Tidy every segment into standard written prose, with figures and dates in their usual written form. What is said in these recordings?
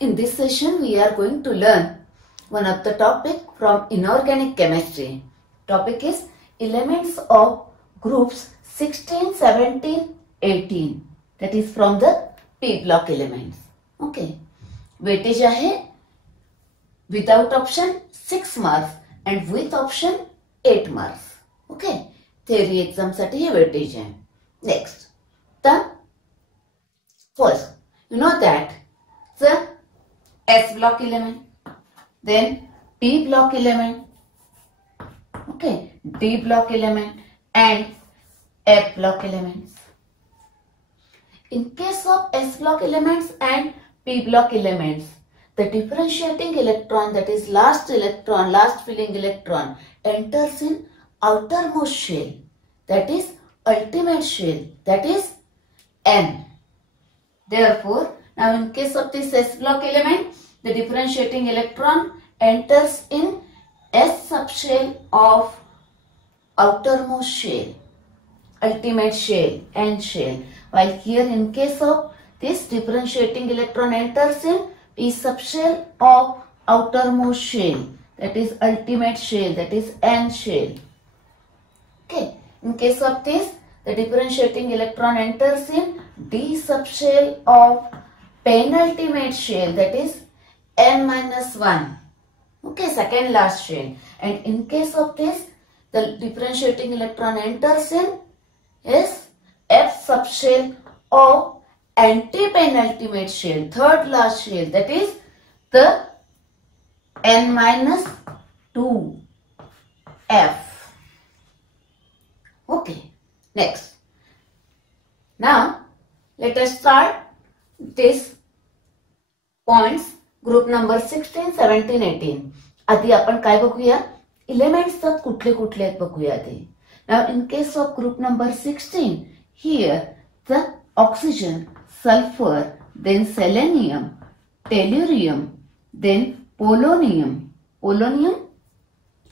In this session, we are going to learn one of the topic from inorganic chemistry. Topic is elements of groups 16, 17, 18. That is from the P block elements. Okay. Weightage आहे without option 6 marks and with option 8 marks. Okay. Theory exam साठी हे weightage आहे. Next. The first, you know that the S block element, then P block element, okay, D block element and F block elements. In case of S block elements and P block elements, the differentiating electron, that is last filling electron, enters in outermost shell, that is ultimate shell, that is N. Therefore, now in case of this S block element, the differentiating electron enters in S subshell of outermost shell, ultimate shell, N shell. While here in case of this differentiating electron enters in P subshell of outermost shell, that is ultimate shell, that is N shell. Okay. In case of this, the differentiating electron enters in D subshell of penultimate shell, that is N-1. Okay, second last shell. And in case of this, the differentiating electron enters in is F subshell of anti-penultimate shell, third last shell, that is the N-2 F. Okay, next. Now, let us start this points group number 16, 17, 18. आधी आपण काय बघूया? Elements कुठले कुठले आहेत बघूया आधी. Now, in case of group number 16, here the oxygen, sulfur, then selenium, tellurium, then polonium. Polonium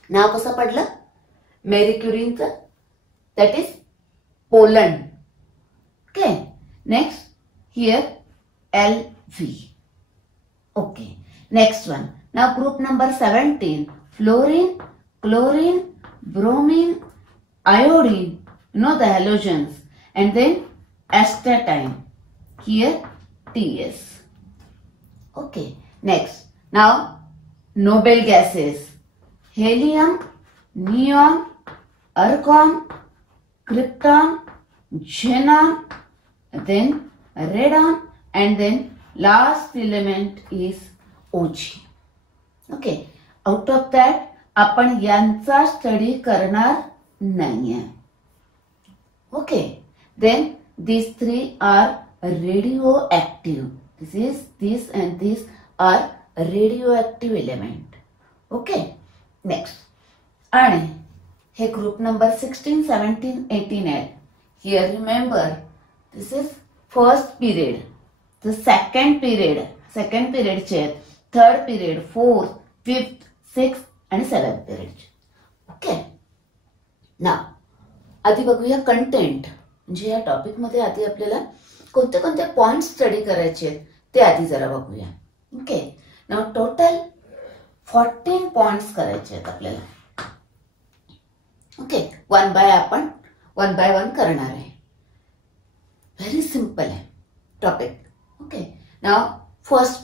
नाव कसं पडलं? मेरी क्युरींचं, that is Poland. Okay. Next, here LV. Okay. Next one. Now group number 17. Fluorine, chlorine, bromine, iodine. You know the halogens. And then astatine. Here TS. Okay. Next. Now noble gases. Helium, neon, argon, krypton, xenon, then radon, and then last element is OG. Okay. Out of that, आपण यांचा study करणार नाहीये. Okay. Then these three are radioactive. This and this are radioactive element. Okay. Next. आणि हे group number 16, 17, 18 आहे. Here remember, this is first period, the second period चे, third period, fourth, fifth, sixth and seventh period. Okay. Now, आधी बघूया content. म्हणजे या topic मध्ये आधी आपल्याला कोणते कोणते पॉइंट स्टडी करायचे आहेत ते आधी जरा बघूया. ओके. नाउ टोटल 14 पॉइंट्स करायचे आहेत आपल्याला. ओके. वन बाय वन करणार आहे. व्हेरी सिंपल आहे topic. Okay. Now first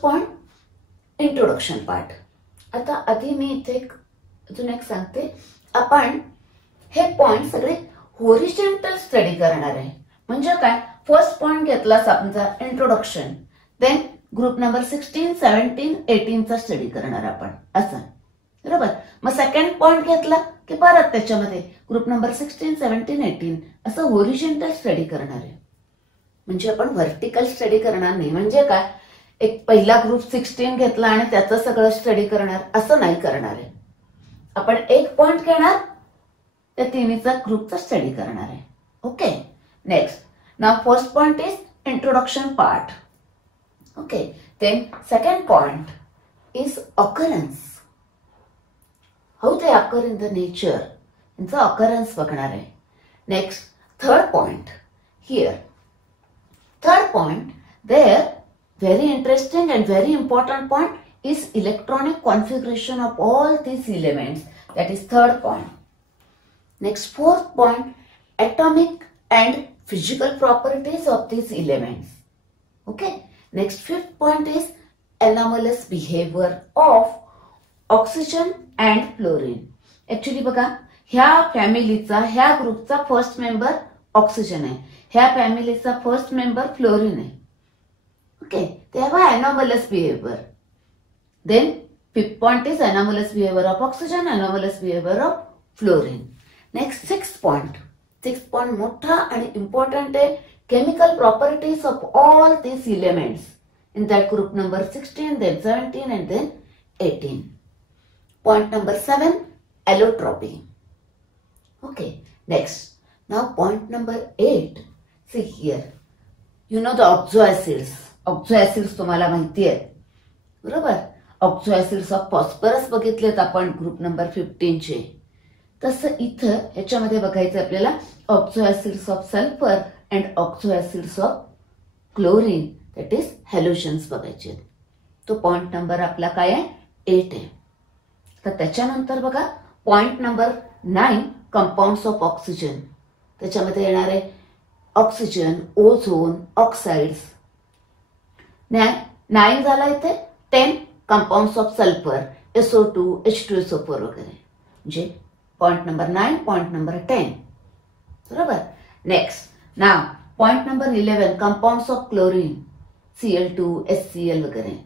point introduction part. आता आधी मी इथे अजून एक सांगते. आपण हे पॉइंट सगळे होरिझॉन्टल स्टडी करणार आहे. म्हणजे काय? फर्स्ट पॉइंट घेतला समजा इंट्रोडक्शन, देन ग्रुप नंबर 16, 17, 18 चा स्टडी करणार आपण असं. बरोबर. मग सेकंड पॉइंट घेतला की परत त्याच्यामध्ये ग्रुप नंबर 16, 17, 18 असं होरिझॉन्टल स्टडी करणार आहे. म्हणजे आपण व्हर्टिकल स्टडी करणार नाही. म्हणजे काय? एक पहिला ग्रुप 16 घेतला आणि त्याचं सगळं स्टडी करणार असं नाही करणार आहे. आपण एक पॉइंट घेणार, त्या तिन्हीचा ग्रुपचा स्टडी करणार आहे. Okay. Next. Now first point is introduction part. Okay. Then second point is occurrence. How they occur in the nature, यांचा ऑकरन्स बघणार आहे. Next third point. Here third point, there very interesting and very important point is electronic configuration of all these elements. That is third point. Next, fourth point, atomic and physical properties of these elements. Okay. Next, fifth point is anomalous behavior of oxygen and fluorine. Actually बघा, ह्या फॅमिलीचा, ह्या ग्रुपचा first member oxygen आहे, ह्या फॅमिलीचा first member fluorine आहे. Okay, तेव्हा anomalous behavior. Then fifth point is anomalous behavior of oxygen, anomalous behavior of fluorine. Next, sixth point. Sixth point मोठा आणि important आहे, chemical properties of all these elements. In that group number 16, then 17 and then 18. Point number 7, allotropy. Okay, next. Now point number 8. See here. You know the oxoacids. Oxoacids तुम्हाला माहिती आहे. बरोबर? Oxoacids of phosphorus बघितलेत आपण group number 15 चे. तसं इथं ह्याच्यामध्ये बघायचं आपल्याला oxoacids of sulfur and oxoacids of chlorine, that is halogens बघायचे. तो पॉइंट नंबर आपला काय आहे? 8 आहे. तर त्याच्यानंतर बघा point number 9, compounds of oxygen. त्याच्यामध्ये येणार आहे ऑक्सिजन, ओझोन, ऑक्साइड्स. 9 झाला इथे. 10 compounds of sulphur, SO2, H2SO4 वगैरे. म्हणजे पॉइंट नंबर 9, पॉइंट नंबर 10. बरोबर. Next, now point number 11, compounds of chlorine, Cl2, HCl वगैरे.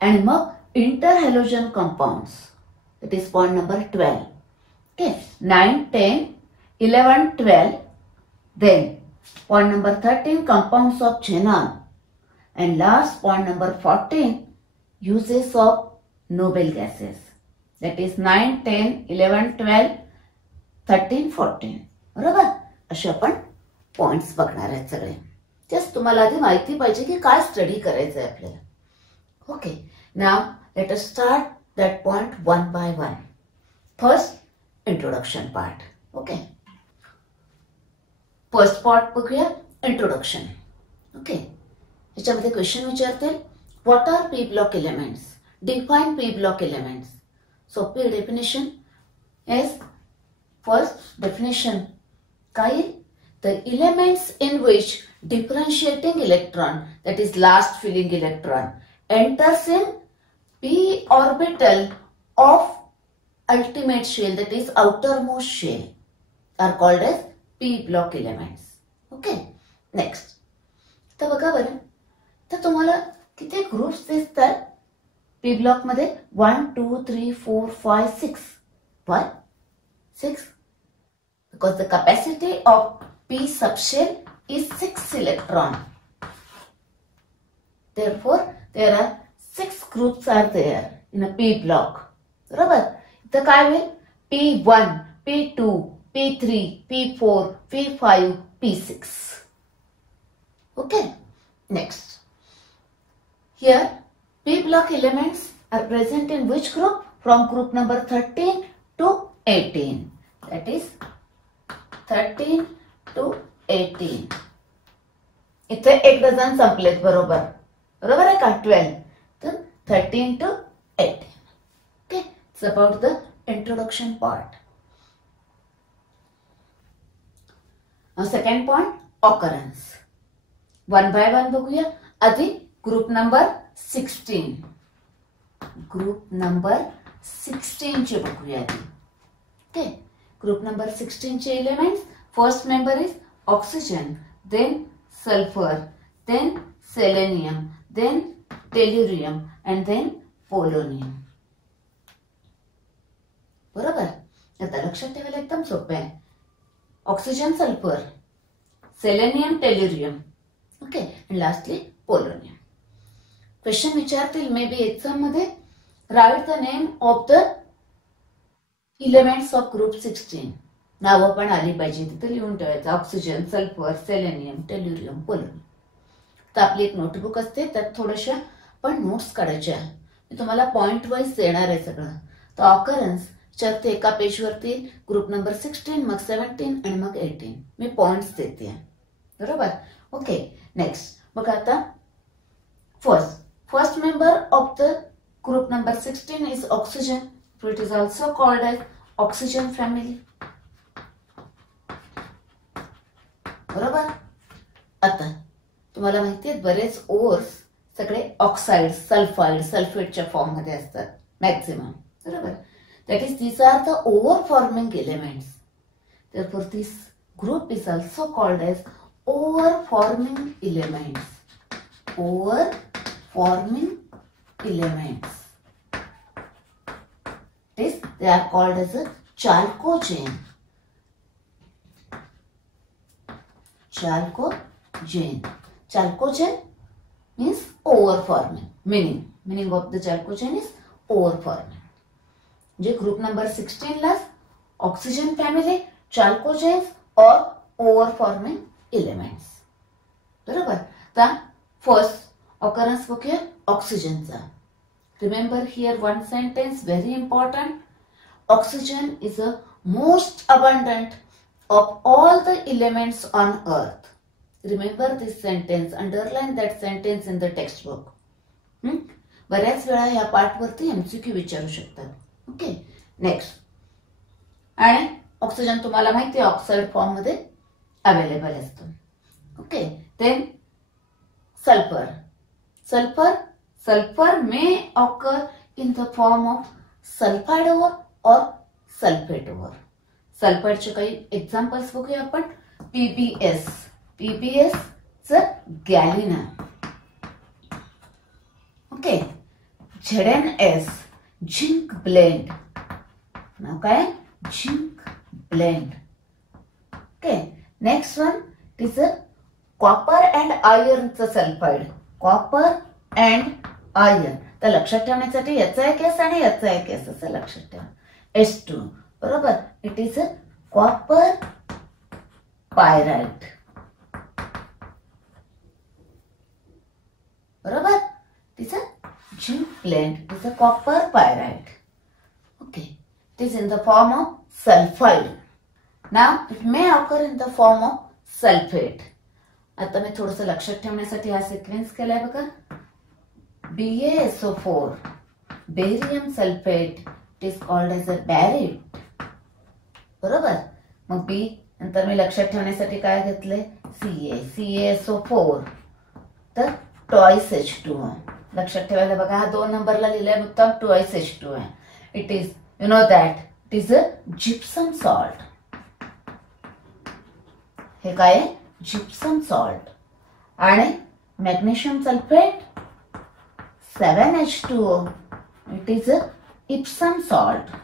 आणि मग inter halogen compounds, that is point number 12. Okay, 9, 10, 11, 12. Then point number 13, compounds of xenon. And last point number 14, uses of noble gases. That is 9, 10, 11, 12, 13, 14. बरोबर? असे आपण points बघणार आहेत सगळे. Just तुम्हाला आधी माहिती पाहिजे की काय स्टडी करायचं आहे आपल्याला. Okay, now let us start that point one by one. First, introduction part. Okay. First part बघूया, introduction. Okay. ह्याच्यामध्ये क्वेश्चन विचारते, what are p block elements? Define p block elements. So p definition is, first definition काय? The elements in which differentiating electron, that is last filling electron, enters in p orbital of ultimate shell, that is outermost shell, are called as p block elements. Okay. Next. तर बघा बरं, तर तुम्हाला किती groups दिसतात p block मध्ये? 1, 2, 3, 4, 5, 6. Why 6? Because the capacity of p subshell is 6 electron. Therefore, there are 6 groups are there in a p block. बरोबर? इथं काय होईल? P1, P2, P3, P4, P5, P6. Okay. Next. Here, p block elements are present in which group? From group number 13 to 18. That is 13 to 18. इथे एक dozen संपलेत. बरोबर? बरोबर आहे का? 12. 13 to 18. Okay, it's about the introduction part. Now second point, occurrence. One by one बघूया. आधी group number 16. Group number 16 चे बघूया आधी. Okay, group number 16 चे elements. First member is oxygen, then sulfur, then selenium, then tellurium and then polonium. बरोबर? आता लक्षात ठेवायला एकदम सोपं आहे. Oxygen, sulphur, selenium, tellurium. Okay, आणि लास्टली पोलोनियम. क्वेश्चन विचारतील मे बी एक्झाम मध्ये, write the name of the elements of group 16. नावं पण आली पाहिजे, तिथे लिहून ठेवायचं. Oxygen, sulphur, selenium, tellurium, polonium. तर आपली एक नोटबुक असते, त्यात थोड्याशा पण नोट्स काढायच्या. मी तुम्हाला पॉइंट वाईज देणार आहे सगळं. तर ऑकरन्स ते एका पेजवरती ग्रुप नंबर 16, मग 17 आणि मग 18 मी पॉइंट्स देते. बरोबर? ओके. नेक्स्ट बघा आता, first First member of the group number 16 is oxygen. So it is also called as oxygen family. बरोबर. आता तुम्हाला माहिती आहे बरेच ओर्स सगळे ऑक्साइड, सल्फाइड, सल्फेटच्या फॉर्म मध्ये असतात मॅक्सिमम. बरोबर. That is, these are the over-forming elements. Therefore, this group is also called as over-forming elements. Over-forming elements. This, they are called as a chalcogen. Chalcogen. Chalcogen means over-forming. Meaning of the chalcogen is over-forming. जे group number 16 ला oxygen family, चाल्कोजेन्स और over forming elements. बरोबर. तर first occurrence बघूया ऑक्सिजनचा. Remember here one sentence very important. Oxygen is a most abundant of all the elements on earth. Remember this sentence, underline that sentence in the text book. बऱ्याच वेळा या part वरती MCQ विचारू शकतात. Okay. Next. आणि oxygen तुम्हाला माहिती आहे ऑक्साइड फॉर्म मध्ये अवेलेबल असतो. Okay. Then sulphur. Sulphur may occur in the form of sulphide ore or sulphate ore. सल्फाइडचे काही एक्झाम्पल्स बघूया आपण. PbS galena. Okay. ZnS zinc blende. नाव काय? Zinc blende. Okay. Next one is copper and आयर्नचं sulphide. Copper and iron. तर लक्षात ठेवण्यासाठी याचा एक एस आणि याचा एक एस असं लक्षात ठेवा. S2. बरोबर. It is a copper pyrite. बरोबर. It is a zinc blend is a copper pyrite. Okay, it is in the form of sulfide. Now it may occur in the form of sulfate. आता मी थोडंसं लक्षात ठेवण्यासाठी हा sequence केलाय बघा. BaSO4 barium sulphate it is called as a beret. बरोबर. मग बी नंतर मी लक्षात ठेवण्यासाठी काय घेतले? CaSO4 तर ट्वाइस H2O. लक्षात ठेवायला बघा, हा 2 नंबरला लिहिलाय मुद्दाम ट्वाइस H2 आहे. It is you know that it is a gypsum salt. हे काय? Gypsum salt. आणि magnesium sulphate 7H2O. It is a Epsom salt.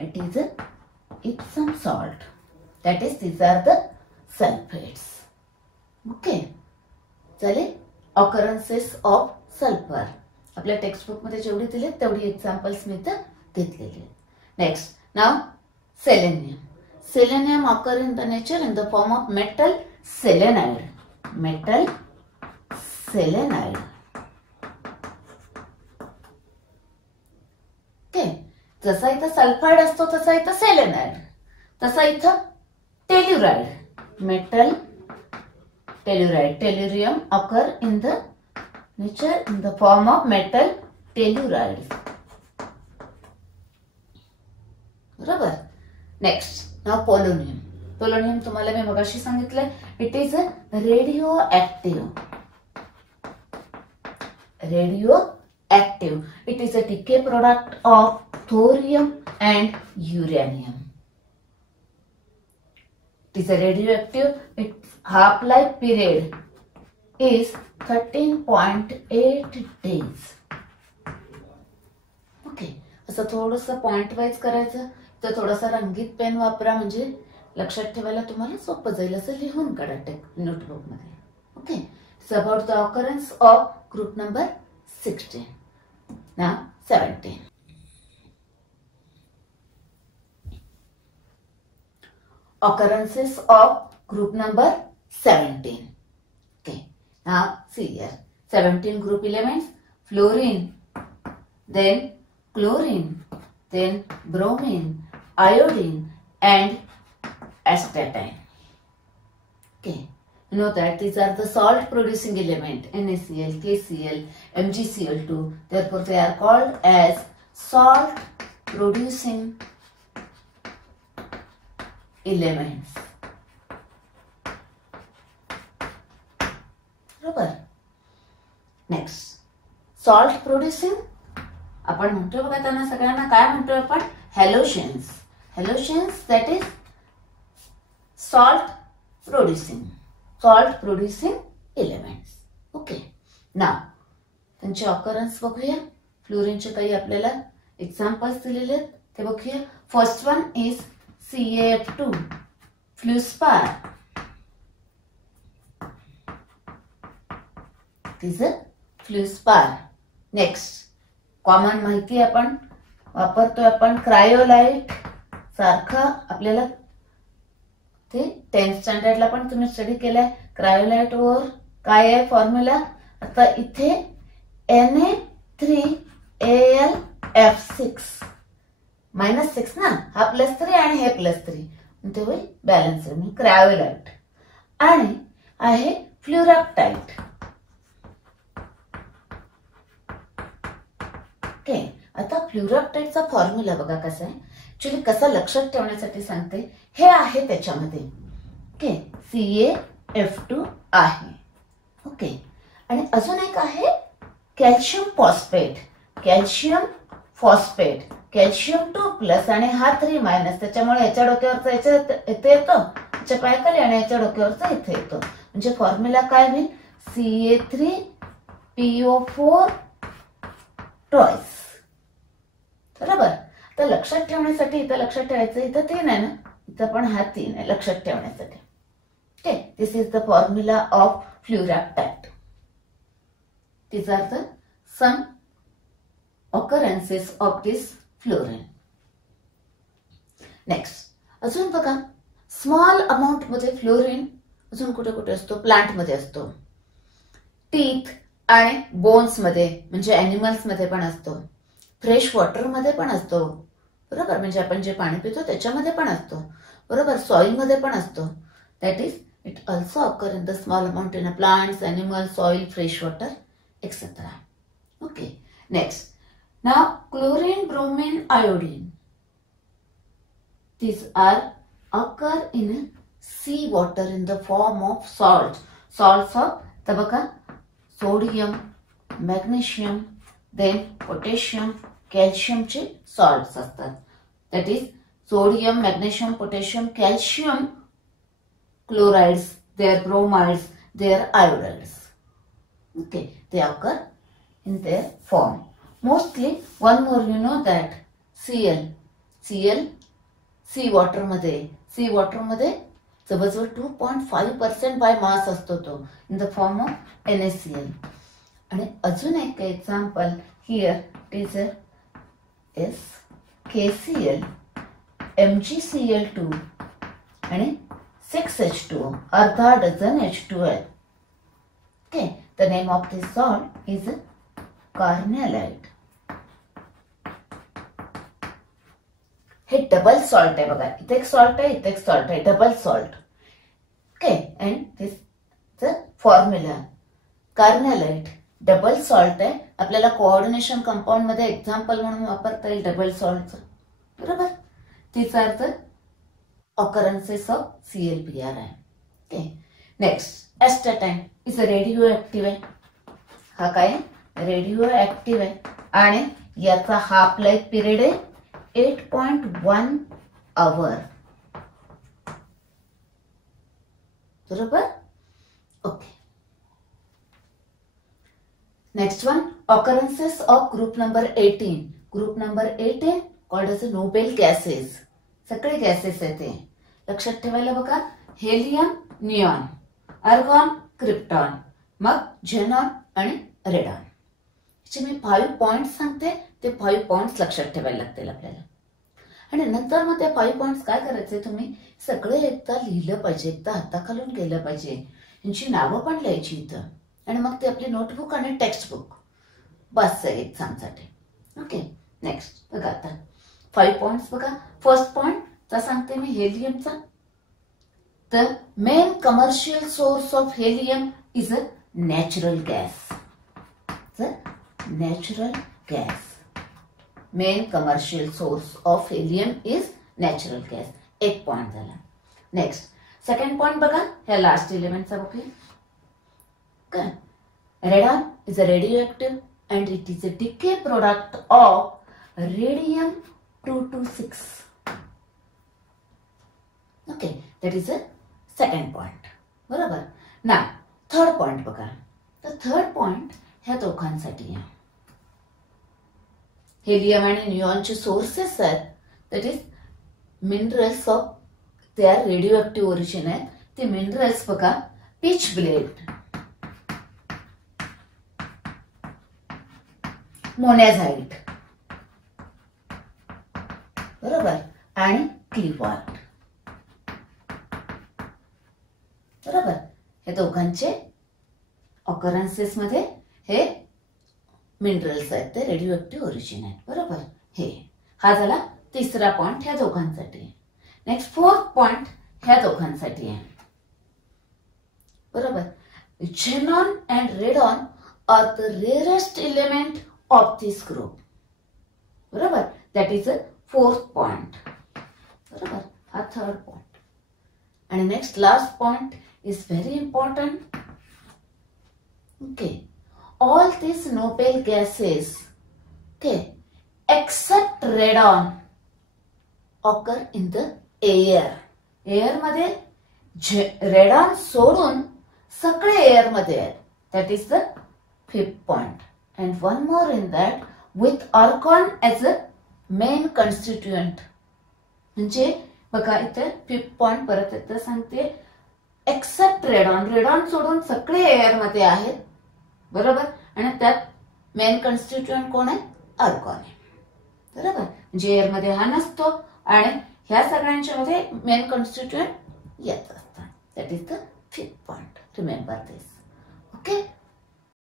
It is a Epsom salt. That is these are the sulphates. Okay. चालेल. Occurrences of sulphur आपल्या textbook मध्ये जेवढी दिली तेवढी examples मी इथं घेतलेली. नेक्स्ट. नाव selenium. Selenium occur in the nature in the form of metal selenide. Metal selenide. Okay. जसा इथं सल्फाइड असतो तसा इथं सेलेनाइड. तसा इथं telluride. Metal telluride. Tellurium occur in the nature in the form of metal telluride. बरोबर. Next. नाव polonium. Polonium तुम्हाला मी मगाशी सांगितलंय it is a radio active. It is a decay product of thorium and uranium. It is a radioactive. Its half-life period is 13.8 days. Okay. असं थोडंसं point wise करायचं. तर थोडासा रंगीत पेन वापरा म्हणजे लक्षात ठेवायला तुम्हाला सोपं जाईल. असं लिहून काढा नोटबुक मध्ये. Okay. It's about the occurrence of group number 16. Now 17. Occurrences of group number 17. Okay. Now see here. 17 group elements. Fluorine, then chlorine, then bromine, iodine and astatine. Okay. You know that these are the salt producing element, NaCl, KCl, MgCl2. Therefore they are called as salt producing elements. बरोबर. Next salt producing आपण म्हणतोय बघा त्यांना सगळ्यांना काय म्हणतोय आपण halogens. Halogens that is salt producing elements. Okay. नाव त्यांचे ऑकरन्स बघूया. फ्लोरीनचे काही आपल्याला एक्झाम्पल्स दिलेले आहेत ते बघूया. First one is CaF2 fluorspar. Fluorspar. Next common माहिती आपण वापरतोय आपण क्रायोलाइट सारखं आपल्याला ते 10th स्टँडर्डला पण तुम्ही स्टडी केलाय. क्रायोलाइट वर काय आहे फॉर्म्युला. आता इथे Na3Al_F6 -6 ना, हा +3 आणि हे +3 ते होईल बॅलन्स म्हणून क्रायोलाइट. आणि आहे फ्लुरॅक्टाइट. ओके. आता फ्लुरॅक्टाइटचा फॉर्म्युला बघा कसा आहे. ऍक्च्युली कसा लक्षात ठेवण्यासाठी सांगते. हे आहे त्याच्यामध्ये. ओके. CaF2 आहे. ओके. आणि अजून एक आहे कॅल्शियम फॉस्फेट. कॅल्शियम 2+ आणि हा 3- त्याच्यामुळे याच्या डोक्यावरचा इथे येतो, याच्या पायाखाली, आणि याच्या डोक्यावरचा इथे येतो. म्हणजे फॉर्म्युला काय होईल CA3PO4 टॉयस. बरोबर. तर लक्षात ठेवण्यासाठी इथं लक्षात ठेवायचं. इथं 3 आहे ना, इथं पण हा 3 आहे लक्षात ठेवण्यासाठी. Okay. This is the formula of fluorapatite. These are the some occurrences of this fluorine. Next, अजून बघा स्मॉल अमाउंट मध्ये फ्लोरीन अजून कुठे कुठे असतो. प्लांट मध्ये असतो, टीथ आणि बोन्स मध्ये म्हणजे एनिमल्स मध्ये पण असतो, फ्रेश वॉटर मध्ये पण असतो. बरोबर. म्हणजे आपण जे पाणी पितो त्याच्यामध्ये पण असतो. बरोबर. सॉइल मध्ये पण असतो. That is it also occur in the small amount in plants, animal, soil, fresh water, etc. Okay. Next. Now chlorine, bromine, iodine. These are occur in sea water in the form of salts. Salts of tabaka, sodium, magnesium, then potassium, calcium चे salts असतात. That is sodium, magnesium, potassium, calcium chlorides, their bromides, their iodides. Okay, they occur in their form. Mostly, one more you know that Cl sea water मध्ये जवळजवळ 2.5% by mass असतो तो in the form of NaCl. आणि अजून एक example here is KCl, MgCl2 आणि 6H2O, अर्धा dozen H2O. Okay. The name of this salt is carnallite. हे डबल सॉल्ट आहे बघा. इथे एक सॉल्ट आहे, इथे एक सॉल्ट आहे, double salt. Okay. And this the formula carnallite double salt आहे. आपल्याला कोऑर्डिनेशन कंपाऊंड मध्ये एक्झाम्पल म्हणून वापरता येईल डबल सॉल्टचं. बरोबर. these are the occurrences of ClBr आहे. Okay. Next एस्टाटाइन is radio active आहे. हा काय रेडिओ ऍक्टिव्ह आहे आणि याचा हाफ लाईफ पिरियड आहे 8.1 आवर. बरोबर. Okay. Next one occurrences of group number 18. Group number 18 called as noble gases. सगळे गॅसेस आहेत ते लक्षात ठेवायला बघा. हेलियम, निऑन, आर्गॉन, क्रिप्टॉन, मग झेनॉन आणि रेडॉन. मी 5 पॉइंट्स सांगते. ते 5 पॉइंट्स लक्षात ठेवायला लागतील आपल्याला. आणि नंतर मग त्या 5 पॉइंट्स काय करायचे तुम्ही सगळे एकदा लिहिलं पाहिजे, एकदा हाताखालून गेलं पाहिजे. यांची नावं पण लिहायची इथं आणि मग ते आपली नोटबुक आणि टेक्स्ट बुक बस आहे एक्झामसाठी. ओके. नेक्स्ट बघा आता 5 पॉइंट्स बघा. फर्स्ट पॉइंट चा सांगते मी हेलियमचा. the main commercial source of helium is a natural gas. The natural gas. Main commercial source of helium is natural gas. एक पॉइंट झाला. नेक्स्ट सेकंड पॉइंट बघा, ह्या लास्ट एलिमेंटचा बघूया. काय? Radon is a radioactive and it is a decay product of radium-226. Okay, that is a second point. बरोबर. Now, third point बघा. तर third point ह्या दोघांसाठी आहे. हेलियम आणि निऑनचे सोर्सेस आहेत. दॅट इज मिनरल्स ऑफ ते आर रेडिओ ओरिजिन आहेत. ते मिनरल्स बघा, पिच ब्लेड, मोनॅझाइट, बरोबर, आणि क्लिवार्ट. बरोबर. हे दोघांचे ऑकरन्सेस मध्ये हे मिनरल्स आहेत, ते रेडिओ ओरिजिन आहेत. बरोबर. हे हा झाला तिसरा पॉइंट ह्या दोघांसाठी. नेक्स्ट फोर्थ पॉइंट ह्या दोघांसाठी आहे. बरोबर. Xenon and radon are the rarest element of this group. बरोबर. That is a fourth point. बरोबर. हा थर्ड पॉइंट. आणि next last point is very important. Okay. All these noble gases, okay, except radon, occur in the air. Air मध्ये radon सोडून सगळे air मध्ये आहेत. That is the fifth point. And one more in that, with argon as a main constituent. म्हणजे बघा इथे fifth point परत एकदा सांगते. एक्सेप्ट रेडॉन, रेडॉन सोडून सगळे एअर मध्ये आहेत. बरोबर. आणि त्यात मेन कॉन्स्टिट्युएंट कोण आहे? आर्गॉन आहे. बरोबर. म्हणजे एअर मध्ये हा नसतो आणि ह्या सगळ्यांच्या मध्ये मेन कॉन्स्टिट्युएंट येत असतात. That is the fifth point. Remember this.